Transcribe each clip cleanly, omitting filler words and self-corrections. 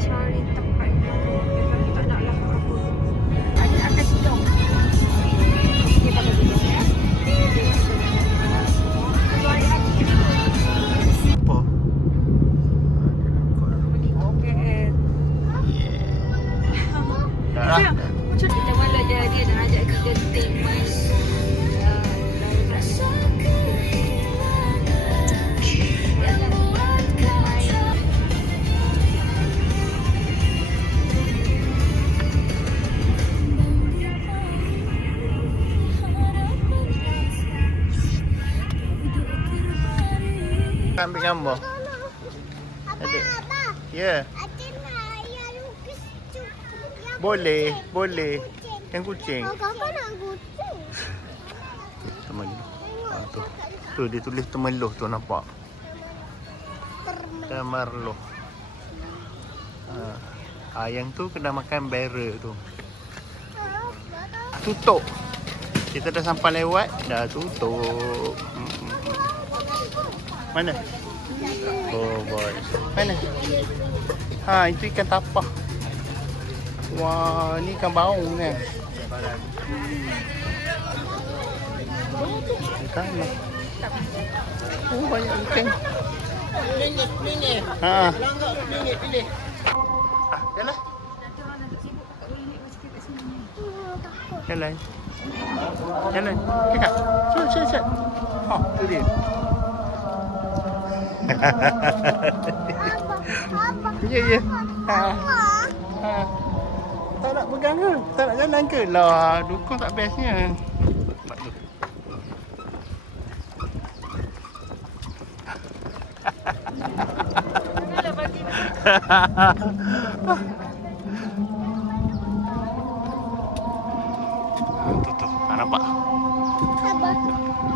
cari tempat yang memang tak nak lah apa. Ada akan sidang. Ini pakai dulu ya. Apa? Okay. Dah lah. Macam kita malah dia nak ajak kita statement. Ambil gambar. Ada. Ya. Boleh, boleh. Yang kucing. Kakak nak kucing. Temeluh. Tu. Tu dia tulis temeluh tu nampak. Temerluh. Yang tu kena makan barrel tu. Tutup. Kita dah sampai lewat, dah tutup. Mana? Oh boy. Mana? Itu ikan tapah. Wah, ni ikan baung kan. Ikan lah. Oh, banyak ikan. Pilih. Ha. Langgar pilih. Jalan. Jalan. Jalan. Kakak. Sat. Tu dia. Ya. Tak nak pegang ke? Tak nak jalan ke? Lah, dukung tak bestnya. Nampak tu. Tu. Nampak?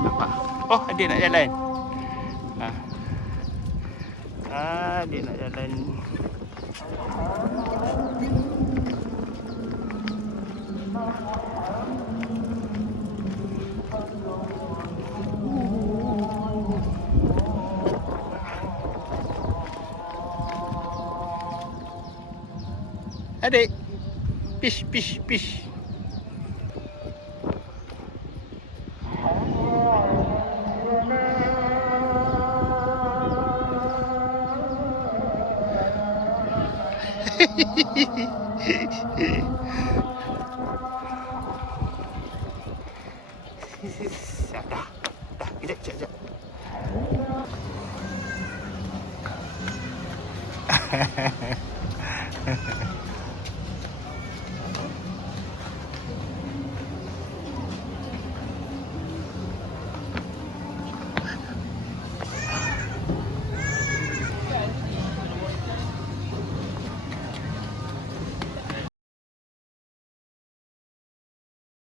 Nampak? Oh, dia nak jalan. Dia nak jalan. Adik. Pish. Dah. Kejap.